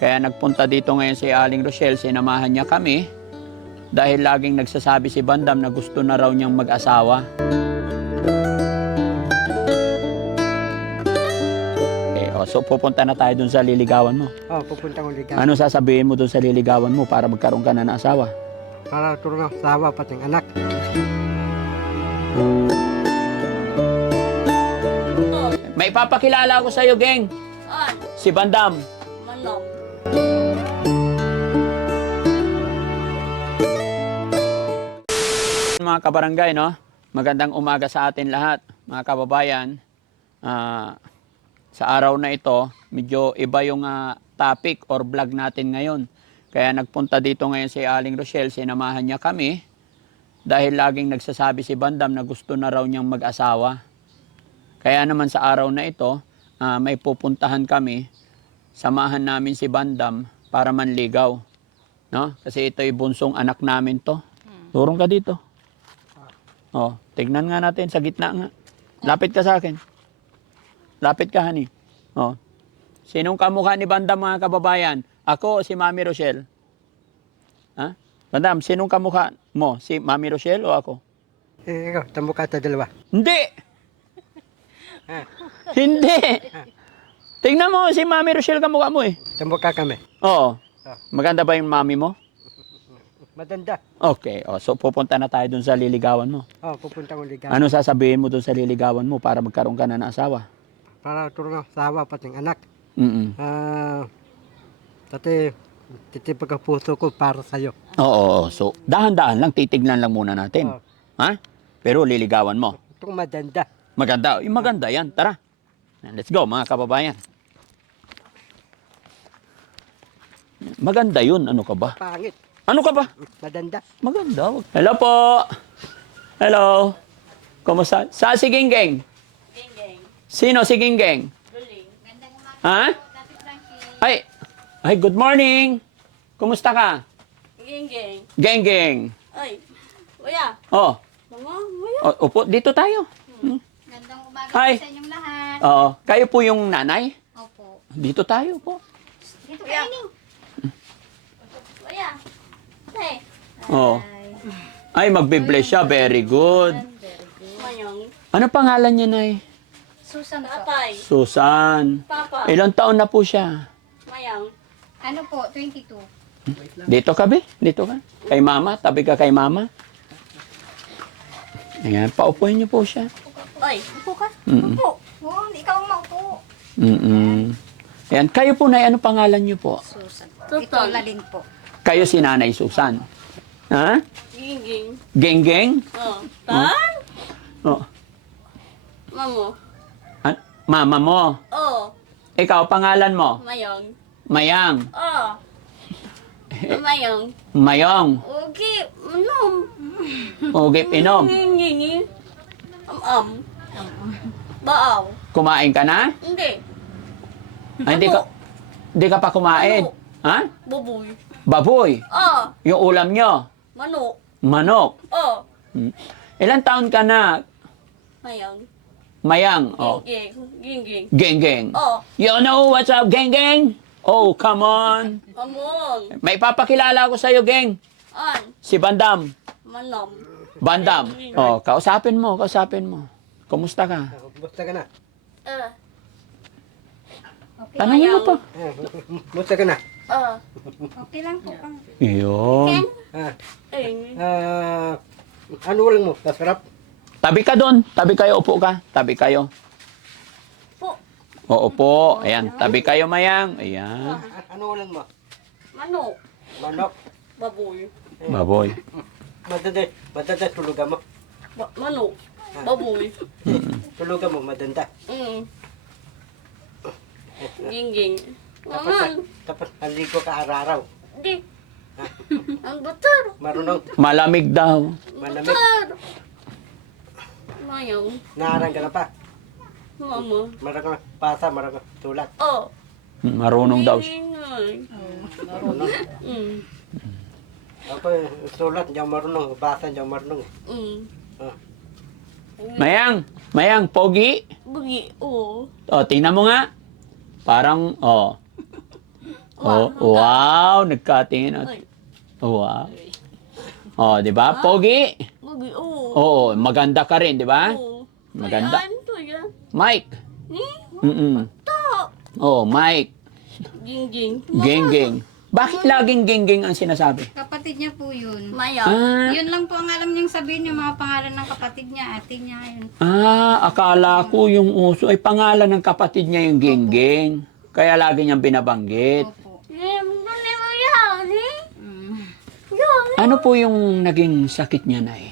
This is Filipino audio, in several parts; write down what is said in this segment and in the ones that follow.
Kaya nagpunta dito ngayon si Aling Rochelle, sinamahan niya kami dahil laging nagsasabi si Bandam na gusto na raw niyang mag-asawa. Eh, oh, so pupunta na tayo dun sa liligawan mo. Oh, pupunta ko ligaw. Ano sasabihin mo dun sa liligawan mo para magkaroon ka na ng asawa? Para ang asawa pati anak. May papakilala ko sa iyo, geng. Si Bandam. manok. Mga kabarangay, no? Magandang umaga sa atin lahat, mga kababayan. Ah, sa araw na ito, medyo iba yung ah, topic or vlog natin ngayon. Kaya nagpunta dito ngayon si Aling Rochelle, sinamahan niya kami dahil laging nagsasabi si Bandam na gusto na raw niyang mag-asawa. Kaya naman sa araw na ito, ah, may pupuntahan kami. Samahan namin si Bandam para manligaw. No? Kasi ito yung bunsong anak namin to. Turong ka dito. Oh, tignan nga natin sa gitna nga. Lapit ka sa akin. Lapit ka, honey. Oh. Sinong kamukha ni Bandam mga kababayan? Ako si Mami Rochelle? Ha? Bandam, sinong kamukha mo? Si Mami Rochelle o ako? Eh, ikaw, tamo ka sa dalawa. Hindi! Hindi! Tingnan mo, si Mami Rochelle kamukha mo eh. tamo ka kami. Oo. Ah. Maganda ba yung mami mo? Madanda. Okay. Oh, so pupunta na tayo dun sa liligawan mo. Oh, pupunta ko ligaw. Ano sasabihin mo dun sa liligawan mo para magkaroon ka na ng asawa? Para ang asawa pati anak. Mm Ah, dati, titipag ang puso ko para sa'yo. Oo, oo. So, dahan-dahan lang, titignan lang muna natin. Oh, Ha? Pero liligawan mo. itong madanda. Maganda. Yung maganda yan. Tara. Let's go, mga kababayan. Maganda yun. Ano ka ba? Pangit. Ano ka ba? Madanda. Maganda. Hello po. Hello. Kumusta? Sa si Ginggeng? Geng, geng. Sino si Ginggeng? Luling. Ha? Ay. Ay, good morning. Kumusta ka? Geng, geng. Genggeng. Ay, kuya. Oh, Mga, kuya. oh, upo dito tayo. Gandang umaga Hi. sa inyong lahat. Oo. Kayo po yung nanay? Opo. Dito tayo po. Dito kayo. Oo. Ay, magbe-bless siya. Very good. Mayong. Ano pangalan niya, Nay? Susan po. Tatay. Susan. Papa. Ilang taon na po siya? Mayang. Ano po, 22. Dito ka, be? Dito ka? Kay mama? Tabi ka kay mama? Ayan, paupuin niyo po siya. Ay, upo ka. Mm-mm. Upo. Oh, hindi ka maupo. Mm-mm. Ayan, kayo po, Nay, ano pangalan niyo po? Susan. Ito lalin po. Kayo si Nanay Susan. Ha? Geng. Geng-geng? Oh. Tan? Oh. Mamo. An- mama mo. Oh. Ikaw, pangalan mo? Mayong. Mayang. Oh. Mayong. Mayong. Okay. Inom. Geng, geng, geng. Am, am. Baaw. Kumain ka na? Hindi. Ay, hindi ka, hindi ka pa kumain. Ano? Ha? Buboy. Baboy. Oh. Yung ulam nyo. Manok. Manok. Oh. Hmm. Ilan taon ka na? Mayang. Mayang. Oh. Geng, geng. Geng, geng. Geng-geng. Oh. You know what's up, geng-geng? Oh, come on. Amon. May papakilala ko sa'yo, geng. An. Si Bandam. Manom. Bandam. Oh, kausapin mo, kausapin mo. Kumusta ka? Ah, Musta ka na? Uh. Okay, Tanongin mo pa. Ah, Musta ka na? Uh. okay lang po. Ang Iyon. Ah, Ay. ah, ano ulang mo? Masarap? Tabi ka doon. Tabi kayo, upo ka. Tabi kayo. Po. Oo po. Ayan, tabi kayo, Mayang. Ayan. Ah, Ano ulang mo? Manok. Manok. Baboy. Baboy. Madanda. Madanda tulugan mo. Ba- manok. Baboy. Tulugan mo, madanda. Mm. Geng, geng. Tapos, Maman. tapos aligo ka araw-araw. Di. Ang butar. Marunong, Malamig daw. malamig. Butar. Mayang. Naarang ka na pa. Mama. Marunong pasa, marunong sulat. Oh. Marunong daw. Ingay. Marunong. Mm. Ako, sulat, hindi ako marunong. Basa, hindi ako marunong. Mm. Ah. Mayang, Mayang, pogi. Bugi. Oh. O, tingnan mo nga. Parang, oh. Oh, wow, nagkatingin at Ay. wow. Oh, 'di ba? Pogi. Bugi, oo. Oo, maganda ka rin, 'di ba? Oo. Maganda. Ayan, to yan. Mike. Mm. To. Oh, Mike. Gingging. Genggeng. Bakit laging genggeng ang sinasabi? Kapatid niya po yun. Maya. Ah, Yun lang po ang alam niyang sabihin yung mga pangalan ng kapatid niya, ate niya, yun. ah, akala ko yung uso ay pangalan ng kapatid niya yung genggeng. Kaya lagi niyang binabanggit. Opo. Eh, muna mo yan, eh. Mm. Yan. Ano po yung naging sakit niya na eh?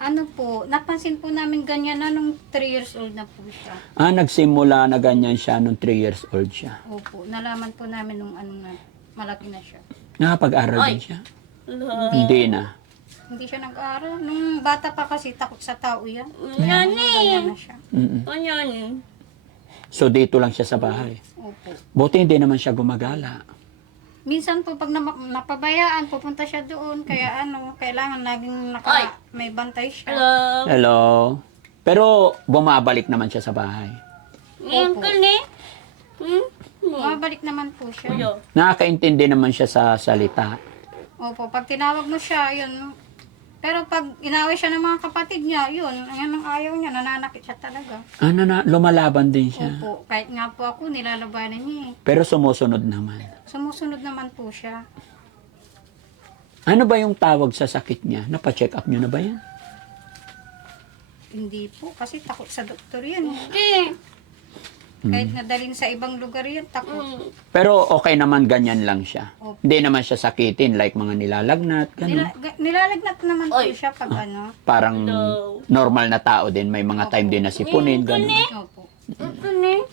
Ano po, napansin po namin ganyan na nung 3 years old na po siya. Ah, nagsimula na ganyan siya nung 3 years old siya. Opo, nalaman po namin nung ano na, malaki na siya. Nakapag-aral din siya? Hindi na. Hindi siya nag-aaral. Nung bata pa kasi takot sa tao yan. Yan, eh. Ganyan na siya. Mm-mm. Eh. So dito lang siya sa bahay. Opo. Buti hindi naman siya gumagala. Minsan po pag napabayaan, pupunta siya doon. Kaya ano, kailangan laging naka, Ay. may bantay siya. Hello. Hello? Pero bumabalik naman siya sa bahay. Ngayon ka, ni? Hmm? Mabalik naman po siya. Kuya. Nakakaintindi naman siya sa salita. Opo, pag tinawag mo siya, yun. Pero pag inaway siya ng mga kapatid niya, yun, yan ang ayaw niya, nananakit siya talaga. Ano na, lumalaban din siya. Opo, kahit nga po ako, nilalabanan niya eh. Pero sumusunod naman. Sumusunod naman po siya. Ano ba yung tawag sa sakit niya? Napa-check up niyo na ba yan? Hindi po, kasi takot sa doktor yan. eh. Hindi. Kahit nadalhin sa ibang lugar yan, takot. Hmm. Pero okay naman, ganyan lang siya. Opo. Hindi naman siya sakitin like mga nilalagnat, Nila, ganun. ga- nilalagnat naman po Oy. siya pag ano. Parang Hello. normal na tao din. May mga time din na sipunin, ganun. Opo. Ito, ni?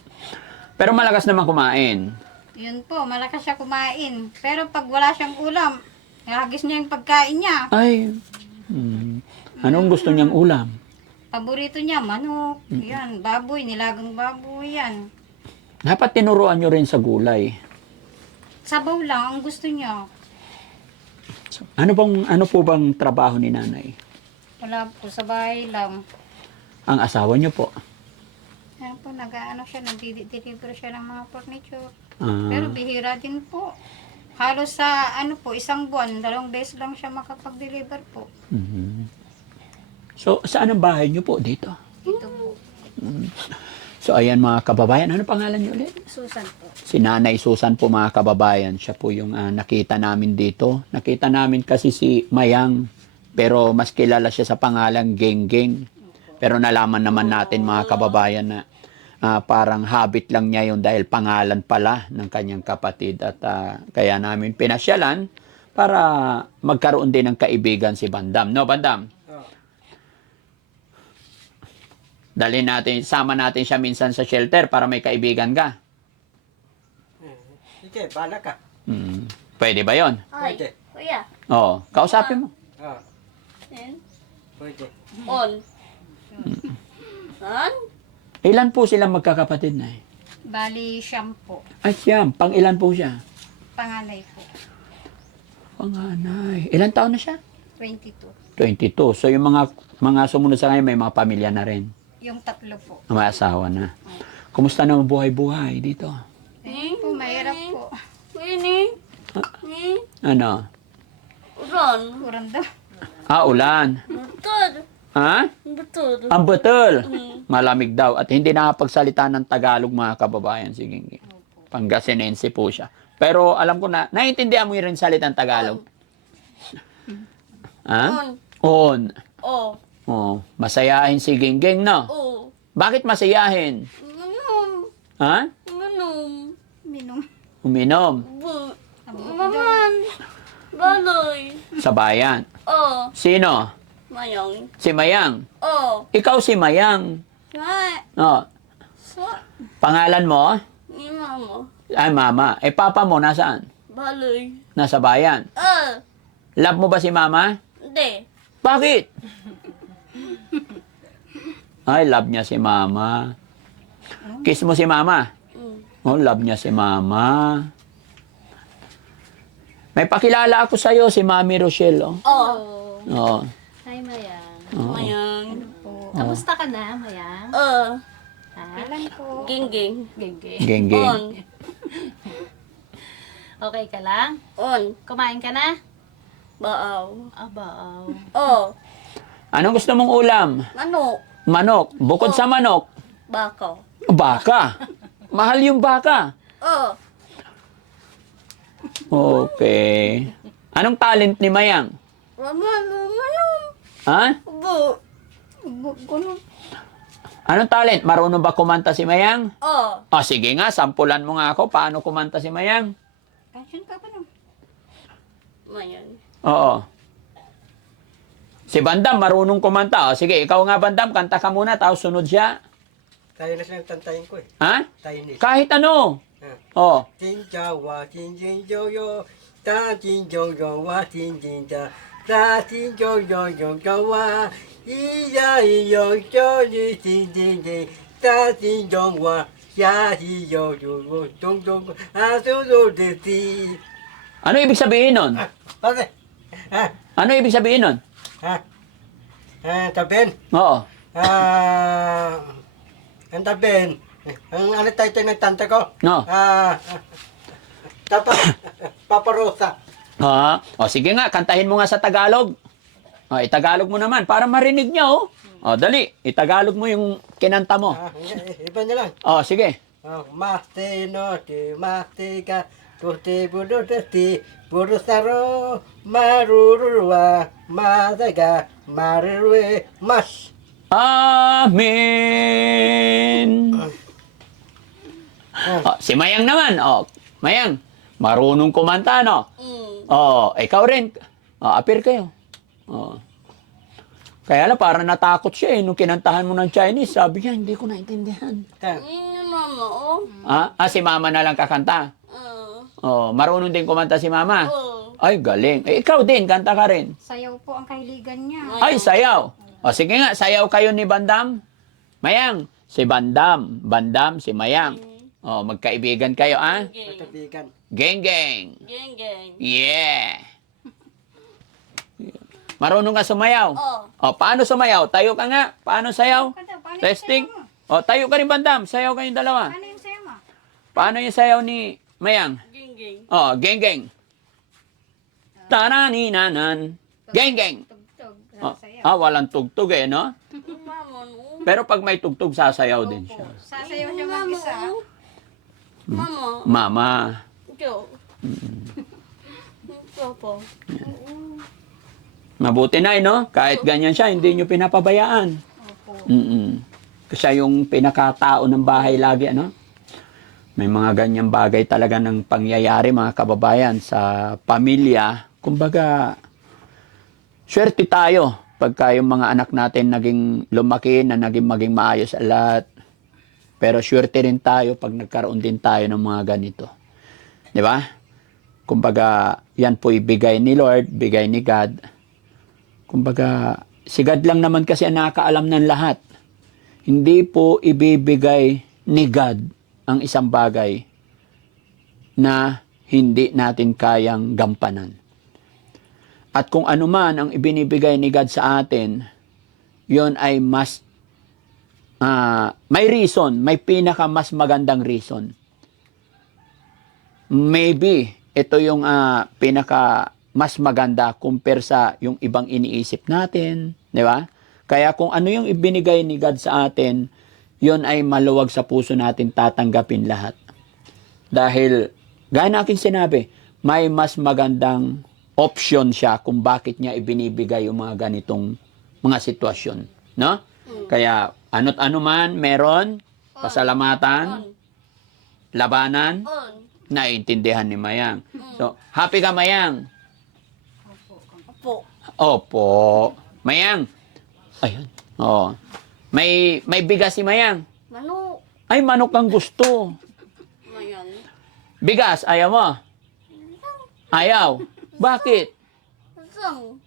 Pero malakas naman kumain. Yun po, malakas siya kumain. Pero pag wala siyang ulam, nahagis niya yung pagkain niya. Ay, hmm. anong gusto niyang ulam? Paborito niya, manok, yan, baboy, nilagang baboy, yan. Dapat tinuruan niyo rin sa gulay. Sabaw lang ang gusto niya. Ano bang ano po bang trabaho ni nanay? Wala po, sa bahay lang. Ang asawa niyo po. Yan po, nag-ano siya, nag-deliver siya ng mga furniture. Ah, Pero bihira din po. Halos sa, ano po, isang buwan, dalawang beses lang siya makapag-deliver po. mhm. So, saan ang bahay niyo po dito? Dito po. So, ayan mga kababayan. Ano pangalan niyo ulit? Susan po. Si Nanay Susan po mga kababayan. Siya po yung ah, nakita namin dito. Nakita namin kasi si Mayang. Pero mas kilala siya sa pangalan Genggeng. Pero nalaman naman natin mga kababayan na ah, parang habit lang niya yun dahil pangalan pala ng kanyang kapatid. At ah, kaya namin pinasyalan para magkaroon din ng kaibigan si Bandam. No, Bandam? Oh. Dali natin, sama natin siya minsan sa shelter para may kaibigan ka. Sige, bala ka. Hmm. Pwede ba yon? Ay. Pwede. Kuya. Oo, kausapin mo. Oh, Yan. pwede. On. On? Ilan po silang magkakapatid na eh? Bali, siyam po. Ay, siyam. Pang ilan po siya? Panganay po. Panganay. Ilan taon na siya? 22. 22. So, yung mga mga sumunod sa kanya, may mga pamilya na rin. Yung tatlo po. May asawa na. Kumusta naman buhay-buhay dito? Eh, po, mahirap po. Ini. Ni. Ano? Ron. Kurang daw. Ah, ulan. Betul. Ha? Betul. Ang betul. Hmm. Malamig daw. At hindi nakapagsalita ng Tagalog mga kababayan. Sige. Pangasinense po siya. Pero alam ko na, naiintindihan mo rin salitang Tagalog. Ha? On. On. Oh. Oh, masayahin si Gingging, no? Oh. Bakit masayahin? Minum. Ha? Minum. Minum. Uminom Bu. Maman. Baloy. sa bayan. Oh. Sino? Mayang. Si Mayang. Oh. Ikaw si Mayang. Nga. No. So. Pangalan mo? Ni mama. Ay, mama. Eh, papa mo, nasaan? Baloy. Nasa bayan. Ah. Love mo ba si mama? Hindi. Bakit? Ay, love niya si mama. Kiss mo si mama. Mm. Oh, love niya si mama. May pakilala ako sa'yo, si Mami Rochelle. Oh. Oh. Oh. Hi, Mayang. Oo. Mayang. Po. Kamusta ka na, Mayang? Oh. Ha? Kailan po? Gingging. Genge. Geng, geng. On. Okay ka lang? On. Kumain ka na? Baaw. Abaw. Oh. Anong gusto mong ulam? Manok. Manok. Bukod sa manok, Bako. baka. Mahal yung baka. Oh. Okay. Anong talent ni Mayang? Ramano, manok. Ha? Bu. Bu-. Anong talent? Marunong ba kumanta si Mayang? Oh. Ah, sige nga, sampulan mo nga ako paano kumanta si Mayang. Kansyon ka pa no? Mayan. Oo. Si Bandam, marunong kumanta. O, sige, ikaw nga Bandam, kanta ka muna, tapos sunod siya. Tainis lang tantayin ko eh. Ha? Tainis. Kahit ano. Ah. Oh. Ha. O. Tinjawa, tinjinjoyo, ta tinjoyowa, tinjinja, ta tinjoyoyowa, iya iyo joli tinjinji, ta tinjowa, ya iyo yugo, tong tong, asudo de ti. Ano ibig sabihin nun? Ah, pare. Ah. Ano ibig sabihin nun? Ah. Ah, taben. Oo. Ah, ang taben. Ang ano tayo nagtanta ko? No. Ah, Tapa, paparosa. Ha? O, sige nga, kantahin mo nga sa Tagalog. O, itagalog mo naman, para marinig niya, oh. O, dali, itagalog mo yung kinanta mo. Ah, iba niya lang. O, sige. Oh, no ti masti ka tuti budu ti budu saro marurua madaga marurue mas. Amen. O, si Mayang naman. O, Mayang, marunong kumanta, no? Mm. O, ikaw rin. O, appear kayo. O. Kaya lang, parang natakot siya eh. Nung kinantahan mo ng Chinese, sabi niya, hindi ko naintindihan. Mm, mama, oh. Ah, ah si mama na lang kakanta. Uh, Oh, marunong din kumanta si mama. oh. Ay, galing. Eh, ikaw din, kanta ka rin. Sayaw po ang kahiligan niya. Ay, sayaw. O, sige nga, sayaw kayo ni Bandam. Mayang, si Bandam. Bandam, si Mayang. O, magkaibigan kayo, ah? Geng. Kaibigan. Geng, geng. Geng, geng. Yeah. Marunong ka sumayaw. Oh. O, paano sumayaw? Tayo ka nga. Paano sayaw? Paano Testing. O, tayo ka rin, Bandam. Sayaw kayong dalawa. Paano yung sayaw mo? Paano yung sayaw ni Mayang? Geng, geng. Oh, geng geng. Taraninanan. Geng geng. Tugtog. Oh, Sayaw. ah, walang tugtog eh, no? No. Pero pag may tugtog, sasayaw din siya. Sasayaw siya Mama, mag-isa. Mama. Mama. Joe. Papa. Mabuti na, eh, no? Kahit ganyan siya, hindi nyo pinapabayaan. Opo. Mm Kasi yung pinakatao ng bahay lagi, ano? May mga ganyang bagay talaga ng pangyayari, mga kababayan, sa pamilya. Kumbaga, swerte tayo pagka yung mga anak natin naging lumaki, na naging maging maayos sa lahat. Pero swerte rin tayo pag nagkaroon din tayo ng mga ganito. Di ba? Kumbaga, yan po ibigay ni Lord, bigay ni God. Kumbaga, si God lang naman kasi ang nakakaalam ng lahat. Hindi po ibibigay ni God ang isang bagay na hindi natin kayang gampanan. At kung ano man ang ibinibigay ni God sa atin, yon ay mas ah, may reason, may pinaka mas magandang reason. Maybe ito yung ah, pinaka mas maganda compare sa yung ibang iniisip natin, di ba? Kaya kung ano yung ibinigay ni God sa atin, yon ay maluwag sa puso natin tatanggapin lahat. Dahil, gaya na aking sinabi, may mas magandang option siya kung bakit niya ibinibigay yung mga ganitong mga sitwasyon. No? Kaya, ano't ano man, meron, pasalamatan, On. labanan, On. naiintindihan ni Mayang. So, happy ka, Mayang? Opo. Opo. Mayang. Ayun. Oh. May may bigas si Mayang. Mano. Ay, manok ang gusto. Mayan. Bigas, ayaw mo? Ayaw. Bakit?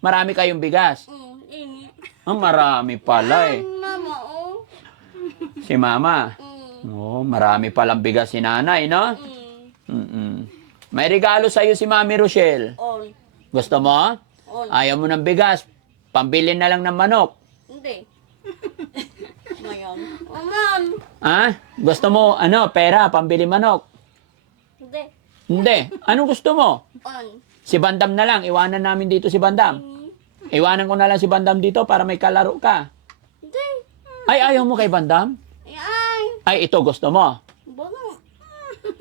Marami kayong bigas. Mm, ini. Ah, marami pala eh. Mama, oh. Si Mama. Mm. Oh, marami palang bigas si Nanay, no? Mm. Mm-mm. May regalo sa'yo si Mami Rochelle. On. Gusto mo? Ayaw mo ng bigas. Pambili na lang ng manok. Hindi. Mayan. Oh, ma'am. Ah? Gusto mo, ano, pera, pambili manok? Hindi. Hindi. Ano gusto mo? On. Si Bandam na lang. Iwanan namin dito si Bandam. Iwanan ko na lang si Bandam dito para may kalaro ka. Hindi. Ay, ayaw mo kay Bandam? Ay. Ay, ito gusto mo. Bango.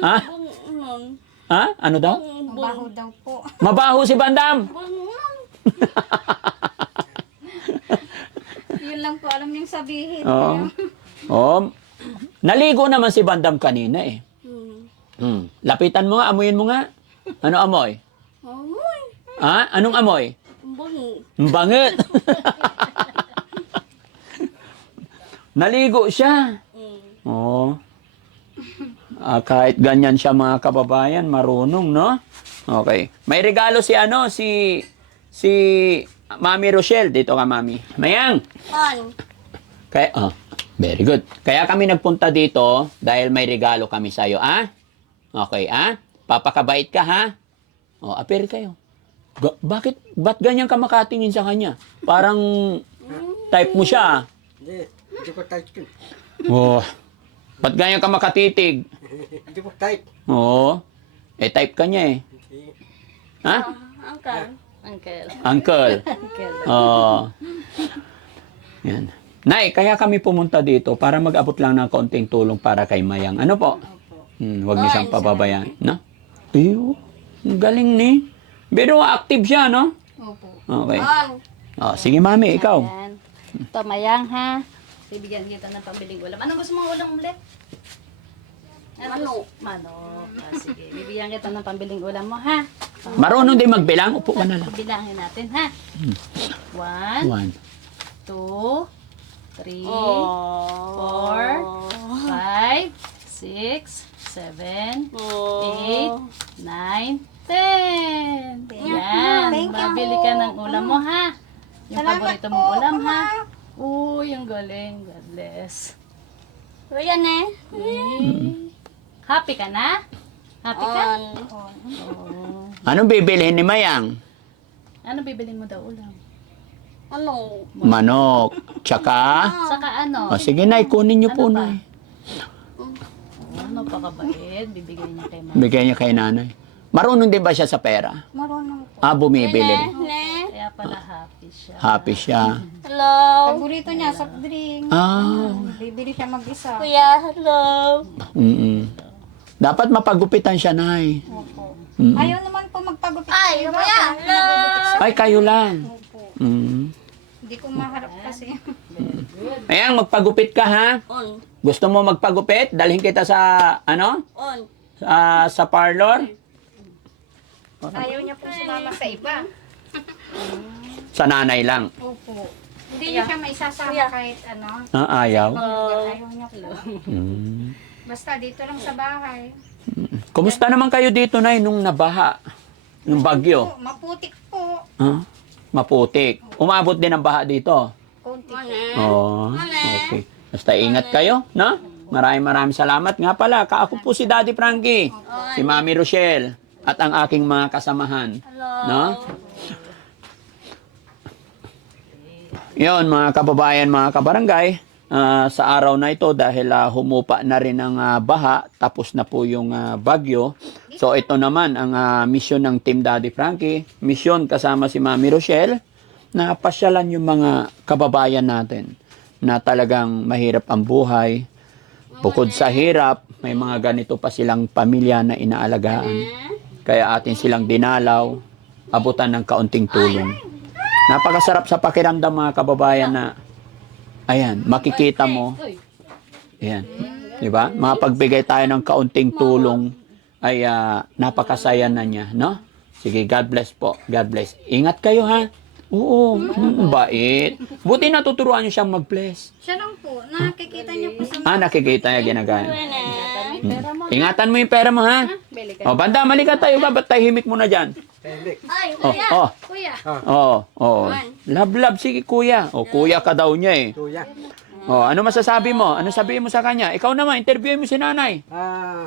Ha? Bango. Non. Ha? Ano daw? Mabaho daw po. Mabaho si Bandam. Yun lang po alam niyang sabihin. Oo. Oh. Naligo naman si Bandam kanina eh. Hmm. Hmm. Lapitan mo nga, amuyin mo nga. Ano amoy? Ha? Anong amoy? Bango. Ang Bangit. Naligo siya. Hmm. Oo. Ah, kahit ganyan siya mga kababayan, marunong, no? Okay. May regalo si ano, si si Mami Rochelle. Dito ka, Mami. Mayang. On. Kaya, oh, very good. Kaya kami nagpunta dito dahil may regalo kami sa'yo, ah? Okay, ah? Papakabait ka, ha? Oh, apir kayo. Ga- bakit, ba't ganyan ka makatingin sa kanya? Parang type mo siya. ah. Hindi. Hindi ko tight yun. Oh, ba't ganyan ka makatitig? Hindi ko tight. Oo. Eh, type ka niya eh. Hindi. Ha? Uncle. Uncle. Uncle. Uncle. Oo. Yan. Nay, kaya kami pumunta dito para mag-abot lang ng kaunting tulong para kay Mayang. Ano po? Hmm, huwag niyo siyang pababayaan. No? Iyo, ang galing ni. Pero active siya, no? Opo. Okay. On. Oh, sige, mami, ikaw. Ayan. Ito, mayang ha. Bibigyan kita ng pambiling ulam. Anong gusto mong ulam ulit? Manok. Manok. Ah, sige. Bibigyan kita ng pambiling ulam mo ha. Marunong din magbilang. Upo ka na lang. Bilangin natin ha. One, One. two, three, Oh. four, five, six, seven, eight, nine, ten. Yan. Thank you. Mabili ka ng ulam mo ha. Yung Salamat paborito po, mong ulam ha. Uy, yung galing. God bless. Kuya ne. Eh, Happy ka na? Happy ka? On. Oo. Anong bibilihin ni Mayang? Ano bibilin mo daw ulam? Ano? Manok. Tsaka? Saka ano? O, sige, Nay, kunin niyo po, Ano ba? Oh, napakabait. Bibigyan niya kay mama. Bigay niya kay nanay. Marunong din ba siya sa pera? Marunong po. Ah, bumibili. Ne. Kaya pala happy siya. Happy siya. Hello. Paborito niya, soft drink. Ah. Bibili siya mag-isa. Kuya, hello. Mm Dapat mapagupitan siya, Nay. Opo. Ayaw naman po magpagupit. Ay, Diba? kuya, hello. Ay, kayo lang. Opo. Mm. Hindi ko maharap kasi. Ayan, magpagupit ka, ha? On. Gusto mo magpagupit? Dalhin kita sa, ano? On. Sa, sa parlor? Ayaw niya po sumama sa iba. Sa nanay lang. Opo. Hindi niya siya maisasama kahit ano. Ah, ayaw? Ayaw niya po. Mm. Basta dito lang sa bahay. Kumusta naman kayo dito, Nay, nung nabaha? Nung bagyo? Maputik po. Ha? Maputik. Umabot din ang baha dito. Konti po. Oo. Okay. Basta ingat kayo, no? Maraming maraming salamat. Nga pala, kaako po si Daddy Frankie, si Mami Rochelle, at ang aking mga kasamahan. No? Yon mga kababayan, mga kabarangay, ah, sa araw na ito dahil ah, humupa na rin ang ah, baha, tapos na po yung ah, bagyo. So ito naman ang ah, misyon ng Team Daddy Frankie, misyon kasama si Mami Rochelle, na pasyalan yung mga kababayan natin na talagang mahirap ang buhay. Bukod sa hirap, may mga ganito pa silang pamilya na inaalagaan. Kaya atin silang dinalaw, abutan ng kaunting tulong. Napakasarap sa pakiramdam mga kababayan na ayan, makikita mo. Ayan. 'Di ba? Mapagbigay tayo ng kaunting tulong ay ah, napakasaya na niya, no? Sige, God bless po. God bless. Ingat kayo ha. Oo, mm, bait. Buti natuturuan niyo siyang mag-bless. Siya lang po. Nakikita niya po sa Ah, nakikita niya ginagaya. Pera mo. Ingatan mo yung pera mo ha. Bili ka. O, banda, malika tayo ba? Ba't tahimik mo na dyan? Tahimik. Ay, Oh, kuya. oh, Kuya. oh, oh. Love, love, sige kuya. O, kuya ka daw niya eh. Tuya. O, ano masasabi mo? Ano sabihin mo sa kanya? Ikaw naman, interviewin mo si nanay. Ah,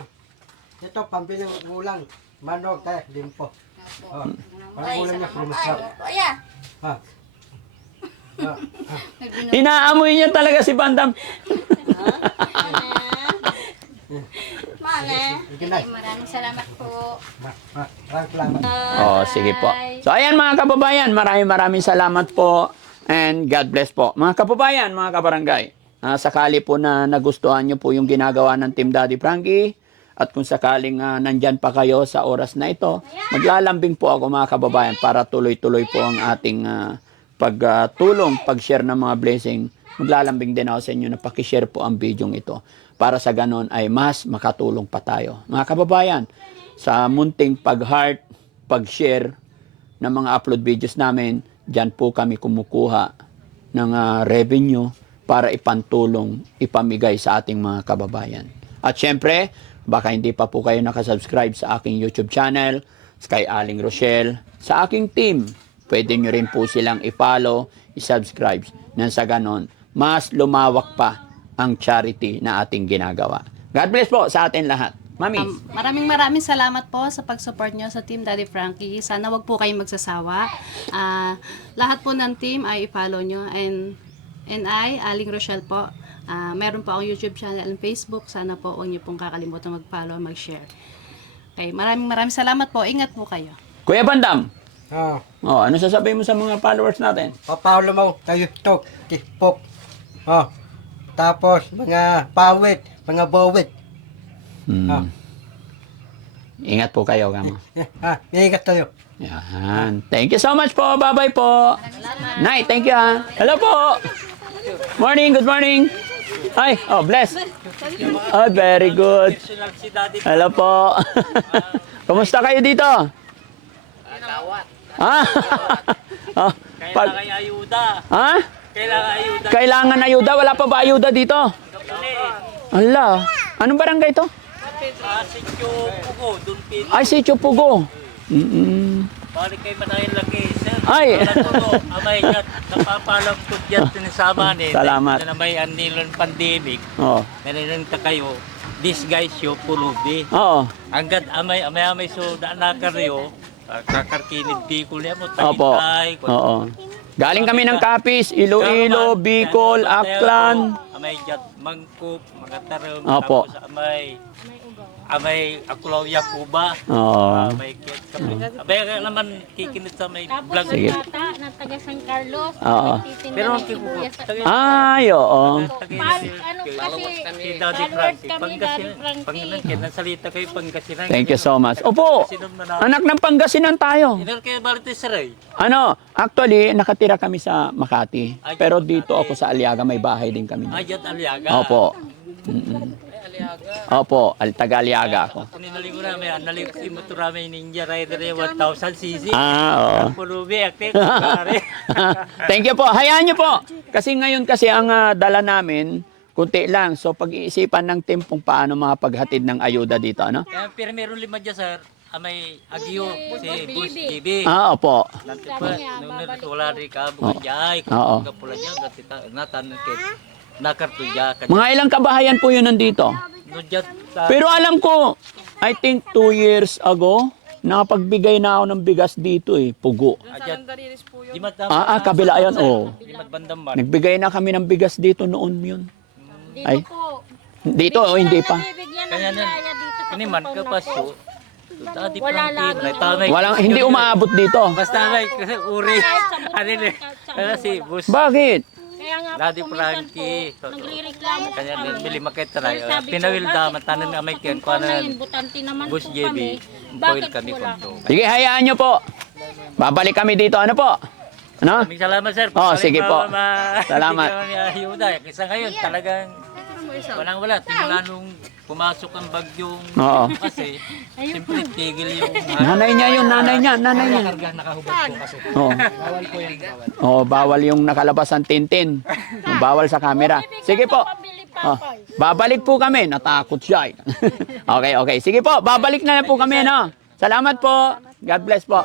ito, pambiling ulang. Manok, tayo, limpo. Oh, parang ulam niya, Ay, kumasarap. kuya. Ha? Ah, Inaamoy niya talaga si Bandam. Na. Maraming salamat po. Ma- ma- Maraming salamat. Oh, sige po. So ayan mga kababayan, maraming maraming salamat po and God bless po. Mga kababayan, mga kabarangay, ah, sakali po na nagustuhan nyo po yung ginagawa ng Team Daddy Frankie at kung sakaling ah, nandyan pa kayo sa oras na ito, maglalambing po ako mga kababayan para tuloy-tuloy po ang ating ah, pagtulong, pag-share ng mga blessing. Maglalambing din ako sa inyo na pakishare po ang video ito para sa ganon ay mas makatulong pa tayo. Mga kababayan, sa munting pag-heart, pag-share ng mga upload videos namin, dyan po kami kumukuha ng ah, revenue para ipantulong, ipamigay sa ating mga kababayan. At syempre, baka hindi pa po kayo nakasubscribe sa aking YouTube channel, kay Aling Rochelle, sa aking team, pwede nyo rin po silang i-follow, i-subscribe. Nang sa ganon, mas lumawak pa ang charity na ating ginagawa. God bless po sa atin lahat. Mami. Um, maraming maraming salamat po sa pag-support nyo sa Team Daddy Frankie. Sana wag po kayong magsasawa. Ah, lahat po ng team ay i-follow nyo. And, and I, Aling Rochelle po, ah, meron po akong YouTube channel and Facebook. Sana po huwag nyo pong kakalimutan mag-follow at mag-share. Okay, maraming maraming salamat po. Ingat po kayo. Kuya Bandam, Oh, oh, ano sasabihin mo sa mga followers natin? papaulo mo tayo tok, tikpok. Oh. Tapos mga pawit, mga bowit. Hmm. Ah. Ingat po kayo, kamo. Ha, ingat tayo. Yan. Thank you so much po. Bye-bye po. Night, thank you ha. Hello po. Morning, good morning. Ay, oh, bless. Oh, very good. Hello po. Kumusta kayo dito? Ah? oh, pag, Kailangan ayuda. ha? Kailangan ayuda. Kailangan ayuda? Wala pa ba ayuda dito? Ala, anong barangay to? Ah, sityo Pugo, doon pin. Ay, si Chupugo. Mm-mm. Balik kay Manayin laki. Sir, Ay. Amay kat, napapalam ko dyan sinisama ni. Salamat. Na may anilon pandemic. Oo. Narinig ta kayo. This guys yo pulubi. Oo. Hanggat amay amay amay so naanakar yo. Kakarkinid Bicol niya mo. Tagaytay, Oo. Galing kami ng Kapis, Iloilo, Bicol, Aklan. Amay jat mangkup, mga tarong. Opo. Tapos amay amay akulaw Yakuba. Oo. May kit kami. Abay ka naman kikinit sa may vlog. Sige. Bata na taga San Carlos. Oo. nagtitinda Pero ng ang kikuha. sibuyas sa- Ay, oo. Pan, ano kasi, Si Daddy followers Frankie, kami, Daddy Pangasinan. Frankie. Pangasinan, salita kayo Pangasinan. Thank you so much. Opo, anak ng Pangasinan tayo. Ilan kayo balik tayo sa Ray? Ano, actually, nakatira kami sa Makati. Pero dito ako sa Aliaga, may bahay din kami. Ayat Aliaga. Opo. Mm-mm. Opo, al taga Aliaga ako. Tinali ko na may anali ko si Ninja Rider eh, 1000 cc. Ah, oo. Pulubi, akte, kare. Thank you po. Hayaan niyo po. Kasi ngayon kasi ang ah, dala namin, kunti lang. So pag-iisipan ng team kung paano makapaghatid ng ayuda dito, ano? Kaya pero meron lima dyan sir. Amay Agyo, si Bus GB. Ah, opo. Nanti pa, nung nito wala rin ka, Oo. bukan jay, Oo. kung pula dyan, gatita, natan dyan, Mga ilang kabahayan po yun nandito? Pero alam ko, I think two years ago, nakapagbigay na ako ng bigas dito eh, pugo. Ah, ah kabila ayan, oh. Nagbigay na kami ng bigas dito noon yun. Dito Ay. Dito o hindi pa? Bibigyan ng Kanya na, biyaya dito sa kani man ka natin. Dati Wala tamay. Walang, hindi umaabot dito. Basta may, kasi uri. Ano ni, ano si Bus, Bakit? Kaya nga po, Daddy kuminsan Frankie. po, nagre-reklamo po Kanya kami. bili makita na, Sabi ko, pinawil bakit daman, tanan nga may sa kiyan, kuha na na, yun, butanti naman Bus po JB, kami. Bakit kami wala? konto. Sige, hayaan nyo po. Babalik kami dito. Ano po? Ano? Maraming salamat sir. Oh, sige po. Ma- Salamat. Hindi ka ayuda. Kasi ngayon talagang walang wala. Tingnan nung pumasok ang bagyong Oo. kasi siyempre tigil yung Nanay niya yun, nanay niya, nanay niya. karga nakahubad po kasi. Oo. Oo, bawal yung nakalabas ang tintin. Bawal sa camera. Sige po. Oh, babalik po kami. Natakot siya. eh. okay, okay. Sige po, babalik na lang po kami, no? Salamat po. God bless po.